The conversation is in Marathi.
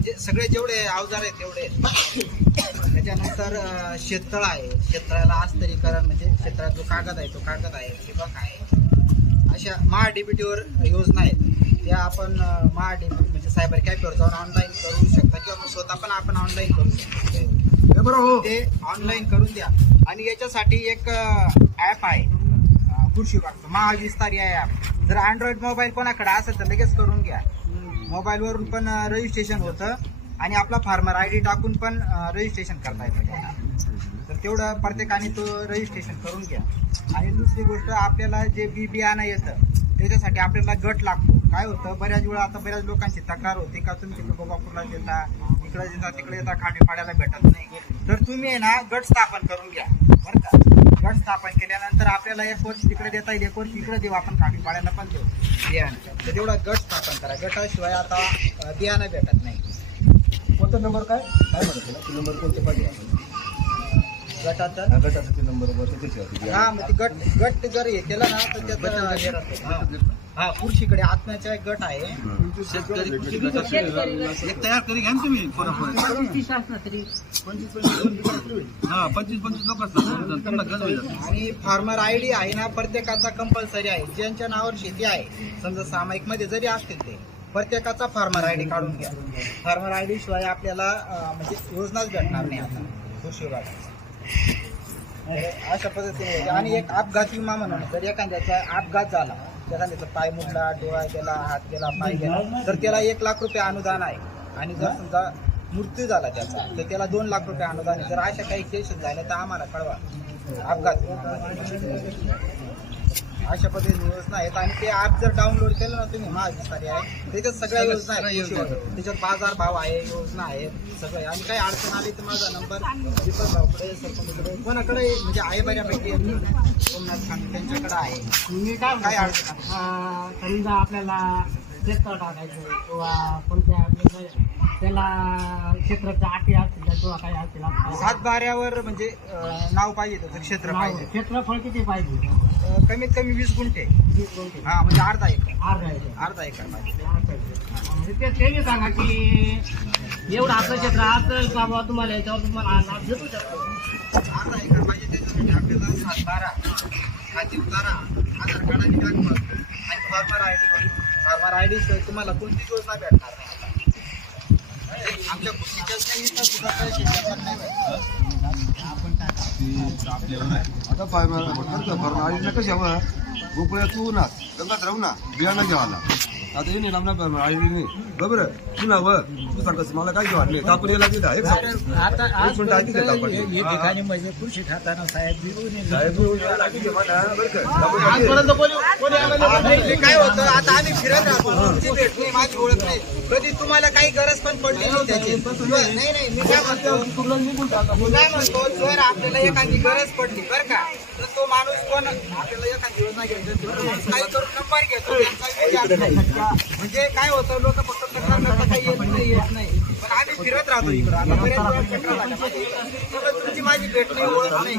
म्हणजे सगळे जेवढे अवजार आहेत तेवढे आहेत. त्याच्यानंतर शेततळ आहे. शेततळ्याला आस्तरीकरण म्हणजे शेततळ्यात जो कागद आहे तो कागद आहे ठिबक आहे. अशा महाडीबीटीवर योजना आहेत. त्या आपण महाडीबीटी म्हणजे सायबर कॅफेवर जाऊन ऑनलाईन करू शकता किंवा स्वतः पण आपण ऑनलाईन करू शकतो. ते ऑनलाईन करून द्या. आणि याच्यासाठी एक ॲप आहे. कृषी विभागचं महाविस्तार या ॲप जर अँड्रॉइड मोबाईल कोणाकडे असेल तर लगेच करून घ्या. मोबाईलवरून पण रजिस्ट्रेशन होतं. आणि आपला फार्मर आय डी टाकून पण रजिस्ट्रेशन करता येतं. त्याला. तर तेवढं प्रत्येकाने तो रजिस्ट्रेशन करून घ्या. आणि दुसरी गोष्ट आपल्याला जे बी बियाणं येतं त्याच्यासाठी आपल्याला गट लागतो. काय होतं बऱ्याच वेळा आता बऱ्याच लोकांची तक्रार होते का तुम्ही तिकडे गोबापूरला देता इकडे देता तिकडे येता खाडेपाड्याला भेटत नाही. तर तुम्ही आहे ना गट स्थापन करून घ्या. बरं का? स्थापन केल्यानंतर आपल्याला एक वर्ष तिकडे देता येईल एक वर्ष इकडे देऊ आपण खाडी पाड्याला पण देऊ. बियाणं. तर तेवढा गट स्थापन करा. गटाशिवाय आता बियाणं भेटत नाही. कोणता नंबर काय? काय म्हणत ते नंबर कोणते पाहिजे? गटाचा? गटाचा नंबर हा मग ते गट गट जर हे केलं ना तर त्याचं हे पुढशीकडे आत्म्याचा एक गट आहे. एक तयार करी घ्या ना तुम्ही हा पंचवीस पंचवीस लोक असतात. त्यांना गज होईल. आणि फार्मर आय डी आहे ना प्रत्येकाचा कंपल्सरी आहे. ज्यांच्या नावावर शेती आहे समजा सामायिकमध्ये जरी असतील ते प्रत्येकाचा फार्मर आय डी काढून घ्या. फार्मर आय डी शिवाय आपल्याला अं, म्हणजे योजनाच भेटणार नाही आता. कृषी विभागाचा तर अशा पद्धतीने. आणि एक अपघात विमा म्हणून जर एखाद्याचा अपघात झाला एखाद्याचा पाय मुडला डोळा गेला हात गेला पाय गेला. तर त्याला एक लाख रुपये अनुदान आहे आणि जर समजा मृत्यू झाला त्याचा तर त्याला दोन लाख रुपये अनुदान आहे. जर अशा काही केसेस झाल्या तर आम्हाला कळवा. अपघात. अशा पद्धतीने योजना आहेत. आणि ते ऍप जर डाउनलोड केलं ना तुम्ही महाविस्तारी आहे. त्याच्यात सगळ्या योजना आहेत त्याच्यात बाजार भाव आहे योजना आहेत सगळं आणि काही अडचण आली तर माझा नंबर दीपक भाऊकडे सरपंचकडे कोणाकडे म्हणजे आहे बऱ्यापैकी. सोमनाथ खान त्यांच्याकडे आहे. मी काय काय अडचण आहे? समजा आपल्याला शेततळ टाकायचं किंवा कोणत्या त्याला क्षेत्राच्या अटी असतील किंवा काही असतील आपल्या. सात बाऱ्यावर म्हणजे अं, नाव पाहिजे त्याचं क्षेत्र नाव- पाहिजे क्षेत्रफळ किती पाहिजे अं, कमीत कमी वीस गुंठे वीस गुंठे. हा म्हणजे अर्धा एकर अर्धा एकर. अर्धा एकर पाहिजे म्हणजे ते त्यांनी सांगा की एवढं आपलं क्षेत्र असेल का बाबा तुम्हाला याच्यावर तुम्हाला लाभ भेटू शकतो अर्धा एकर पाहिजे त्याच्यासाठी आपल्याला सात बारा खाती उतारा आधार कार्ड आणि पासबुक आणि farmer I D farmer I D तुम्हाला कोणतीच योजना भेटणार. आमच्या कृषीच्या योजनेनुसार सुद्धा काही शेतकऱ्यांना ना राहू ना बियाणं आता येणे व तू सांगतस मला काय नाही. तापून एक. आता मिनिट आधी आपण. ठिकाणी म्हणजे कृषी खाताना साहेब. साहेब, काय होतं आता आम्ही फिरत राहतो. भेट नाही माझी ओळख नाही. कधी तुम्हाला काही गरज पण पडली नाही त्याची. नाही नाही मी काय म्हणतो? मी काय म्हणतो? जर आपल्याला एखादी गरज पडली बरं का. तर तो माणूस कोण आपल्याला एखादी योजना घ्यायची असेल, तर माणूस काही करून नंबर घेतो. म्हणजे काय होतं लोक फक्त तक्रार करता काही येत नाही येत नाही. पण आम्ही फिरत राहतो इकडं. बऱ्याच वेळा तक्रार. तुमची माझी भेट नाही ओळख नाही.